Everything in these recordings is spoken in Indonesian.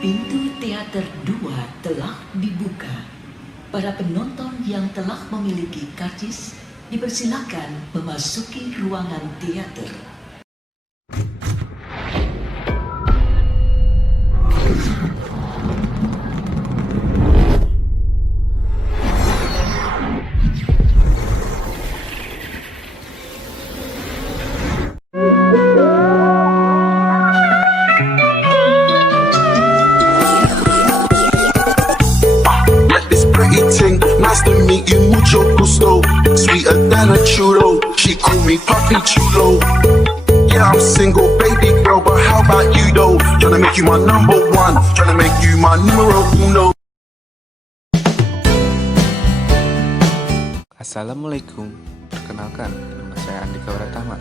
Pintu teater 2 telah dibuka. Para penonton yang telah memiliki karcis dipersilakan memasuki ruangan teater. Nice to meet you, mucho gusto. Sweeter than a churro. She call me Papi Chulo. Yeah, I'm single, baby girl, but how about you though? Tryna make you my number one, tryna make you my numero uno. Assalamualaikum, perkenalkan, nama saya Andika Pratama.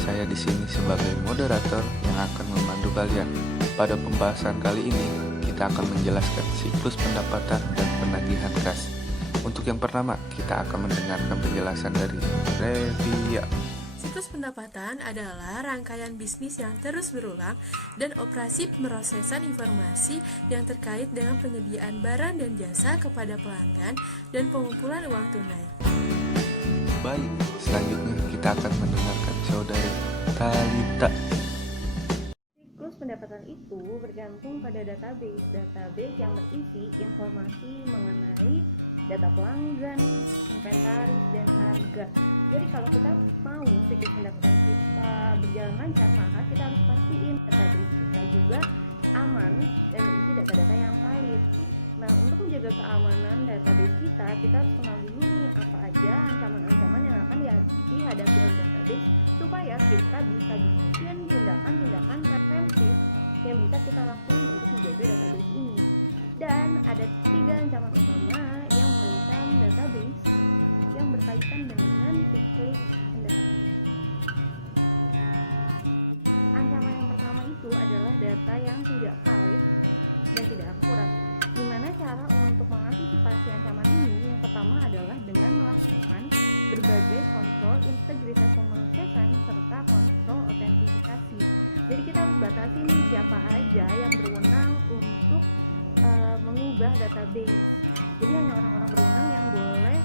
Saya di sini sebagai moderator yang akan memandu kalian. Pada pembahasan kali ini, kita akan menjelaskan siklus pendapatan dan penagihan kas. Untuk yang pertama, kita akan mendengarkan penjelasan dari Revia. Siklus pendapatan adalah rangkaian bisnis yang terus berulang dan operasi pemrosesan informasi yang terkait dengan penyediaan barang dan jasa kepada pelanggan dan pengumpulan uang tunai. Baik, selanjutnya kita akan mendengarkan saudari Talita. Siklus pendapatan itu bergantung pada database yang berisi informasi mengenai data pelanggan, inventaris, dan harga. Jadi kalau kita mau siklus pendapatan kita berjalan lancar, maka kita harus pastiin database kita juga aman dan berisi data-data yang valid. Nah, untuk menjaga keamanan database kita harus kenal dulu nih apa aja ancaman-ancaman yang akan dihadapi oleh database supaya kita bisa bikin tindakan-tindakan preventif yang bisa kita lakuin untuk menjaga database ini. Dan ada 3 ancaman utama yang mengancam database yang berkaitan dengan siklus pendapatan. Ancaman yang pertama itu adalah data yang tidak valid dan tidak akurat. Gimana cara untuk mengantisipasi ancaman ini? Yang pertama adalah dengan melakukan berbagai kontrol integritas pemrosesan serta kontrol autentifikasi. Jadi kita harus batasi nih siapa aja yang berwenang untuk mengubah database. Jadi hanya orang-orang berwenang yang boleh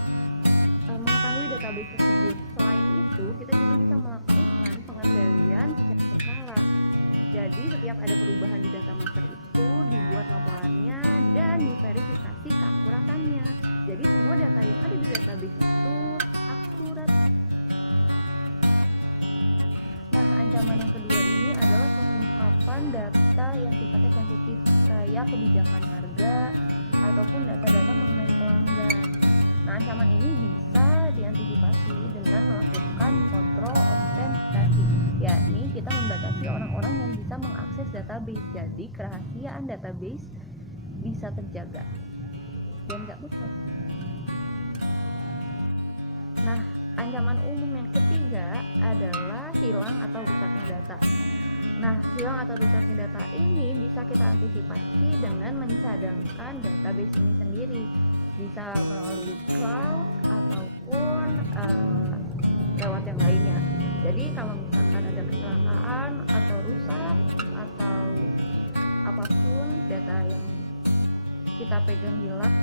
mengetahui database tersebut. Selain itu, kita juga bisa melakukan pengendalian secara berkala. Jadi setiap ada perubahan di data master itu dibuat laporannya dan diverifikasi keakuratannya. Jadi semua data yang ada di database itu akurat. Nah, ancaman yang kedua ini adalah pengungkapan data yang sifatnya sensitif kayak kebijakan harga ataupun data-data mengenai pelanggan. Nah, ancaman ini bisa diantisipasi dengan melakukan kontrol autentikasi, yakni kita membatasi orang-orang yang bisa mengakses database. Jadi kerahasiaan database bisa terjaga dan nggak bocor. Nah, ancaman umum yang ketiga adalah hilang atau rusaknya data. Nah, hilang atau rusaknya data ini bisa kita antisipasi dengan mencadangkan database ini sendiri. Bisa melalui cloud ataupun lewat yang lainnya. Jadi kalau misalkan ada kecelakaan atau rusak atau apapun data yang kita pegang hilang,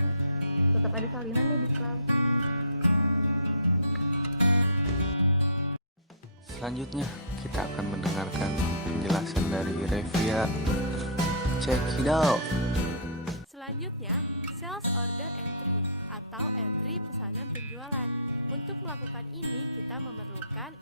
tetap ada salinannya di cloud. Selanjutnya, kita akan mendengarkan penjelasan dari Revia. Check it out. Selanjutnya, sales order entry atau entry pesanan penjualan. Untuk melakukan ini, kita memerlukan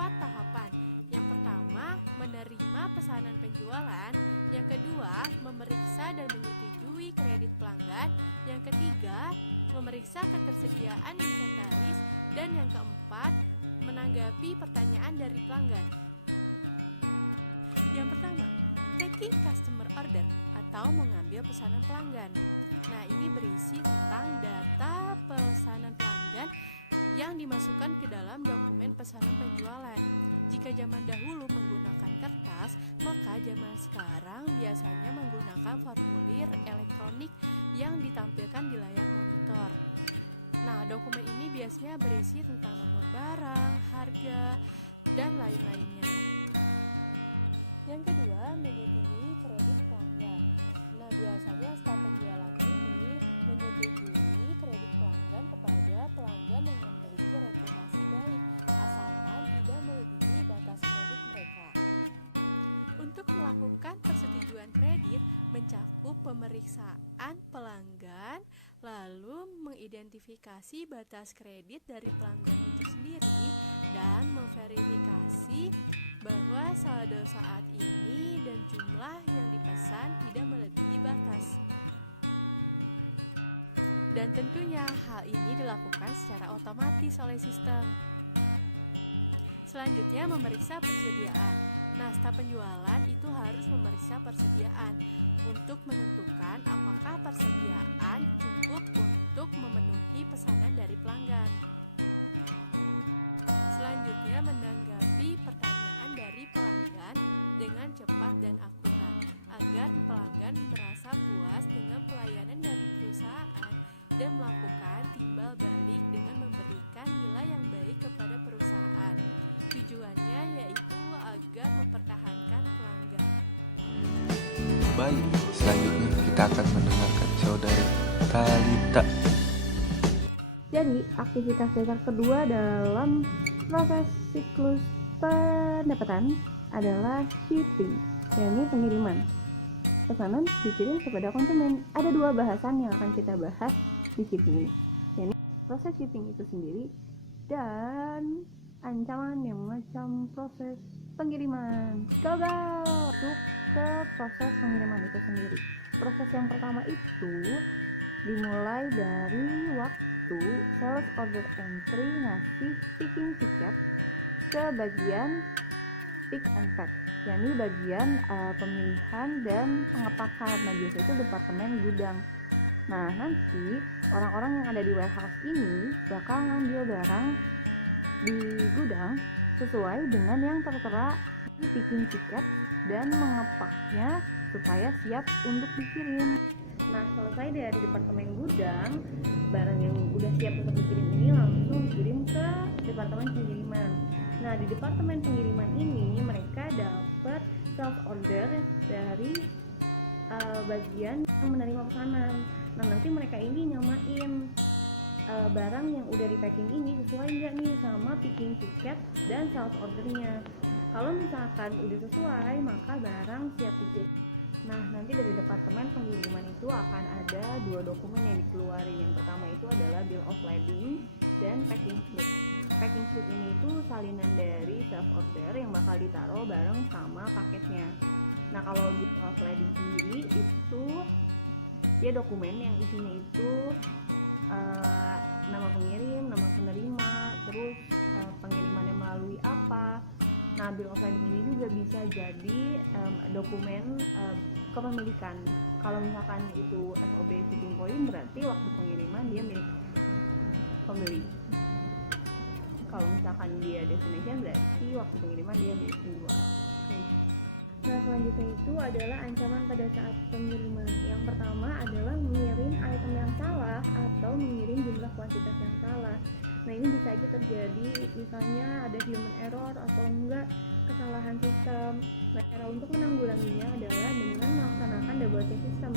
4 tahapan. Yang pertama, menerima pesanan penjualan. Yang kedua, memeriksa dan menyetujui kredit pelanggan. Yang ketiga, memeriksa ketersediaan inventaris. Dan yang keempat, menanggapi pertanyaan dari pelanggan. Yang pertama, taking customer order atau mengambil pesanan pelanggan. Nah, ini berisi tentang data pesanan pelanggan yang dimasukkan ke dalam dokumen pesanan penjualan. Jika zaman dahulu menggunakan kertas, maka zaman sekarang biasanya menggunakan formulir elektronik yang ditampilkan di layar monitor. Nah, dokumen ini biasanya berisi tentang nomor barang, harga, dan lain-lainnya. Yang kedua, menyetujui kredit pelanggan. Nah, melakukan persetujuan kredit mencakup pemeriksaan pelanggan, lalu mengidentifikasi batas kredit dari pelanggan itu sendiri, dan memverifikasi bahwa saldo saat ini dan jumlah yang dipesan tidak melebihi batas. Dan tentunya hal ini dilakukan secara otomatis oleh sistem. Selanjutnya, memeriksa persediaan. Nah, staf penjualan itu harus memeriksa persediaan untuk menentukan apakah persediaan cukup untuk memenuhi pesanan dari pelanggan. Selanjutnya, menanggapi pertanyaan dari pelanggan dengan cepat dan akurat agar pelanggan merasa puas dengan pelayanan dari perusahaan dan melakukan timbal balik dengan memberikan nilai yang baik kepada perusahaan. Tujuannya yaitu agar mempertahankan pelanggan. Baik, selanjutnya kita akan mendengarkan saudari Talita. Jadi, aktivitas dasar kedua dalam proses siklus pendapatan adalah shipping, yakni pengiriman. Pesanan dikirim kepada konsumen. Ada dua bahasan yang akan kita bahas di shipping ini, yakni proses shipping itu sendiri dan ancaman yang macam proses pengiriman. Go! Masuk ke proses pengiriman itu sendiri. Proses yang pertama itu dimulai dari waktu sales order entry ngasih picking tiket ke bagian pick and pack, yakni bagian pemilihan dan pengepakan. Nah, biasanya itu departemen gudang. Nah, nanti orang-orang yang ada di warehouse ini bakal ngambil barang di gudang sesuai dengan yang tertera di picking tiket dan mengepaknya supaya siap untuk dikirim. Nah, selesai dari departemen gudang, barang yang udah siap untuk dikirim ini langsung dikirim ke departemen pengiriman. Nah, di departemen pengiriman ini mereka dapat sales order dari bagian yang menerima pesanan. Nah, nanti mereka ini nyamain barang yang udah di packing ini sesuai nggak nih sama picking tiket dan sales ordernya. Kalau misalkan udah sesuai, maka barang siap dikirim. Nah, nanti dari departemen pengiriman itu akan ada dua dokumen yang dikeluarin. Yang pertama itu adalah bill of lading dan packing slip. Packing slip ini itu salinan dari sales order yang bakal ditaruh bareng sama paketnya. Nah, kalau bill of lading sendiri itu dia dokumen yang isinya itu nama pengirim, nama penerima, terus pengirimannya melalui apa. Nah, bill of lading ini juga bisa jadi dokumen kepemilikan. Kalau misalkan itu SOB shipping point, berarti waktu pengiriman dia milik pembeli. Kalau misalkan dia destination, berarti waktu pengiriman dia milik penjual. Nah, selanjutnya itu adalah ancaman pada saat pengiriman. Yang pertama adalah mengirim item yang salah atau mengirim jumlah kuantitas yang salah. Nah, ini bisa aja terjadi, misalnya ada human error atau enggak kesalahan sistem. Nah, cara untuk menanggulanginya adalah dengan melaksanakan double check system.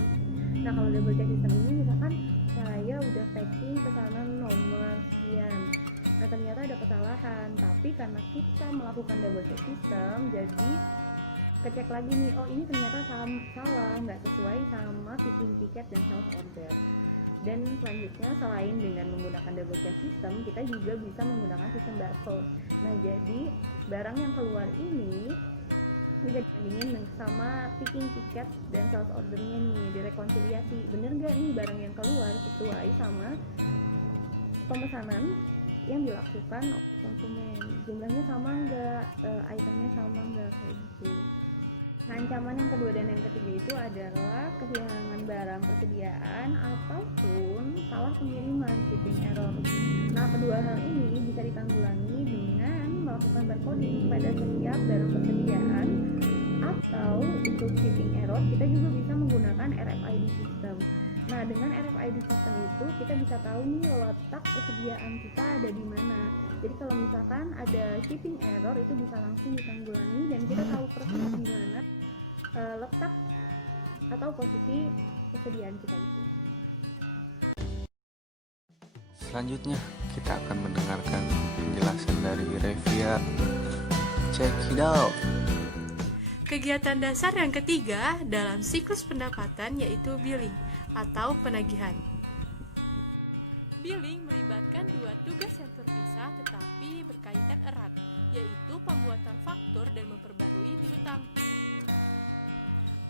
Nah, kalau double check system ini misalkan saya udah packing pesanan nomor sekian. Nah, ternyata ada kesalahan, tapi karena kita melakukan double check system, jadi kecek lagi nih, oh ini ternyata salah, nggak sesuai sama picking tiket dan sales order. Dan selanjutnya, selain dengan menggunakan double check system, kita juga bisa menggunakan sistem barcode. Nah, jadi barang yang keluar ini bisa dibandingin sama picking tiket dan sales ordernya nih, direkonsiliasi. Bener nggak nih barang yang keluar sesuai sama pemesanan yang dilakukan oleh konsumen, jumlahnya sama nggak, itemnya sama nggak, kayak gitu. Nah, ancaman yang kedua dan yang ketiga itu adalah kehilangan barang persediaan ataupun salah pengiriman, shipping error. Nah, kedua hal ini bisa ditanggulangi dengan melakukan barcoding pada setiap barang persediaan, atau untuk shipping error kita juga bisa menggunakan RFID system. Nah, dengan RFID system itu kita bisa tahu nih letak persediaan kita ada di mana. Jadi kalau misalkan ada shipping error itu bisa langsung ditanggulangi dan kita tahu persis di mana letak atau posisi persediaan kita itu. Selanjutnya kita akan mendengarkan penjelasan dari Revia. Check it out. Kegiatan dasar yang ketiga dalam siklus pendapatan yaitu billing atau penagihan. Billing melibatkan dua tugas yang terpisah tetapi berkaitan erat, yaitu pembuatan faktur dan memperbarui piutang.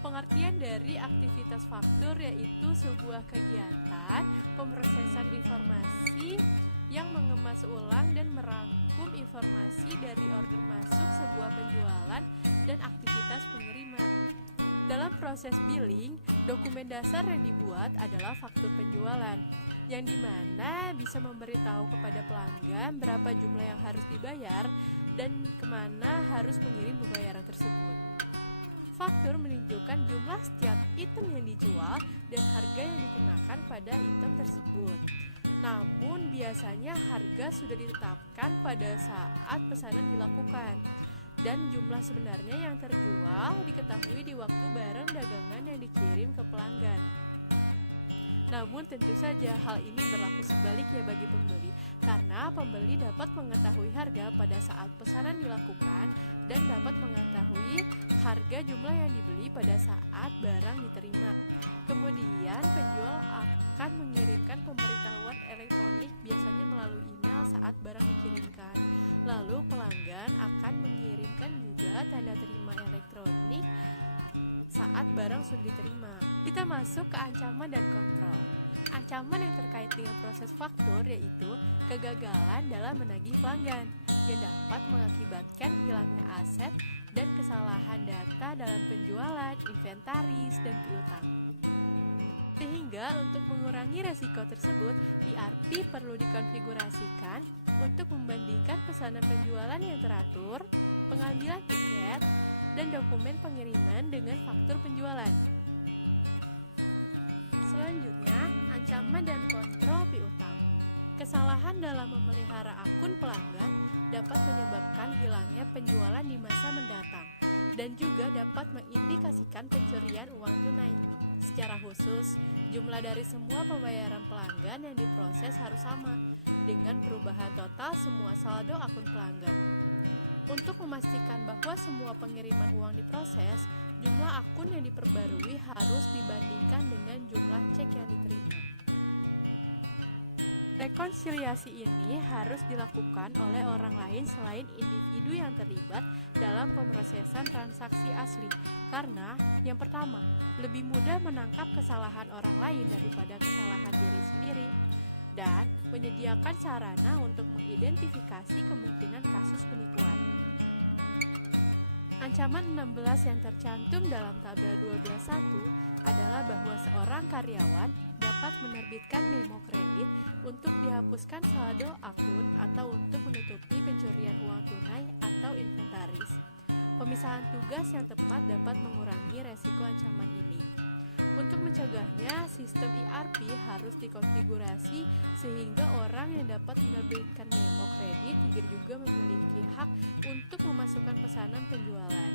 Pengertian dari aktivitas faktur yaitu sebuah kegiatan pemrosesan informasi yang mengemas ulang dan merangkum informasi dari order masuk sebuah penjualan dan aktivitas pengerima. Dalam proses billing, dokumen dasar yang dibuat adalah faktur penjualan, yang dimana bisa memberitahu kepada pelanggan berapa jumlah yang harus dibayar dan kemana harus mengirim pembayaran tersebut. Faktur menunjukkan jumlah setiap item yang dijual dan harga yang dikenakan pada item tersebut. Namun biasanya harga sudah ditetapkan pada saat pesanan dilakukan dan jumlah sebenarnya yang terjual diketahui di waktu barang dagangan yang dikirim ke pelanggan. Namun tentu saja hal ini berlaku sebaliknya bagi pembeli, karena pembeli dapat mengetahui harga pada saat pesanan dilakukan dan dapat mengetahui harga jumlah yang dibeli pada saat barang diterima. Kemudian penjual akan mengirimkan pemberitahuan elektronik biasanya melalui email saat barang dikirimkan. Lalu pelanggan akan mengirimkan juga tanda terima elektronik saat barang sudah diterima. Kita masuk ke ancaman dan kontrol. Ancaman yang terkait dengan proses faktur yaitu kegagalan dalam menagih pelanggan yang dapat mengakibatkan hilangnya aset dan kesalahan data dalam penjualan, inventaris, dan piutang. Sehingga untuk mengurangi resiko tersebut, ERP perlu dikonfigurasikan untuk membandingkan pesanan penjualan yang teratur, pengambilan tiket, dan dokumen pengiriman dengan faktur penjualan. Selanjutnya, ancaman dan kontrol piutang. Kesalahan dalam memelihara akun pelanggan dapat menyebabkan hilangnya penjualan di masa mendatang dan juga dapat mengindikasikan pencurian uang tunai. Secara khusus, jumlah dari semua pembayaran pelanggan yang diproses harus sama dengan perubahan total semua saldo akun pelanggan. Untuk memastikan bahwa semua pengiriman uang diproses, jumlah akun yang diperbarui harus dibandingkan dengan jumlah cek yang diterima. Rekonsiliasi ini harus dilakukan oleh orang lain selain individu yang terlibat dalam pemrosesan transaksi asli, karena yang pertama, lebih mudah menangkap kesalahan orang lain daripada kesalahan diri sendiri, dan menyediakan sarana untuk mengidentifikasi kemungkinan kasus penipuan. Ancaman 16 yang tercantum dalam tabel 12.1 adalah bahwa seorang karyawan dapat menerbitkan memo kredit untuk dihapuskan saldo akun atau untuk menutupi pencurian uang tunai atau inventaris. Pemisahan tugas yang tepat dapat mengurangi resiko ancaman ini. Untuk mencegahnya, sistem ERP harus dikonfigurasi sehingga orang yang dapat menerbitkan memo kredit juga memiliki hak untuk memasukkan pesanan penjualan.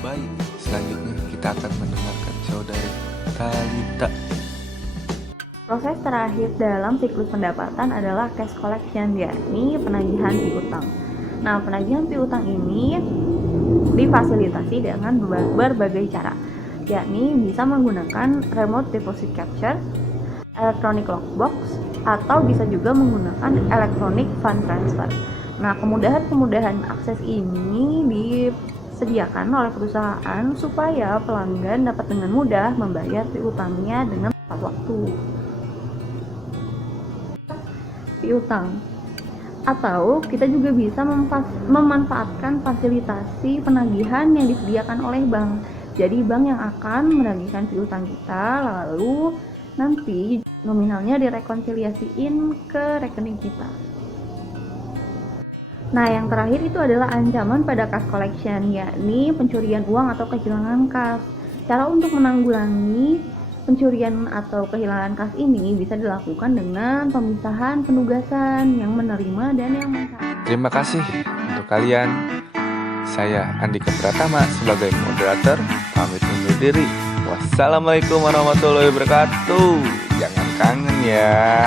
Baik, selanjutnya kita akan mendengarkan saudari Talita. Proses terakhir dalam siklus pendapatan adalah cash collection, yakni penagihan piutang. Nah, penagihan piutang ini difasilitasi dengan berbagai cara, yakni bisa menggunakan remote deposit capture, electronic lockbox, atau bisa juga menggunakan electronic fund transfer. Nah, kemudahan akses ini disediakan oleh perusahaan supaya pelanggan dapat dengan mudah membayar piutangnya dengan tepat waktu. Piutang, atau kita juga bisa memanfaatkan fasilitasi penagihan yang disediakan oleh bank. Jadi bank yang akan menagihkan piutang kita, lalu nanti nominalnya direkonsiliasiin ke rekening kita. Nah, yang terakhir itu adalah ancaman pada cash collection, yakni pencurian uang atau kehilangan kas. Cara untuk menanggulangi pencurian atau kehilangan kas ini bisa dilakukan dengan pemisahan penugasan yang menerima dan yang mencatat. Terima kasih untuk kalian. Saya Andika Pratama sebagai moderator pamit undur diri. Wassalamualaikum warahmatullahi wabarakatuh. Jangan kangen ya.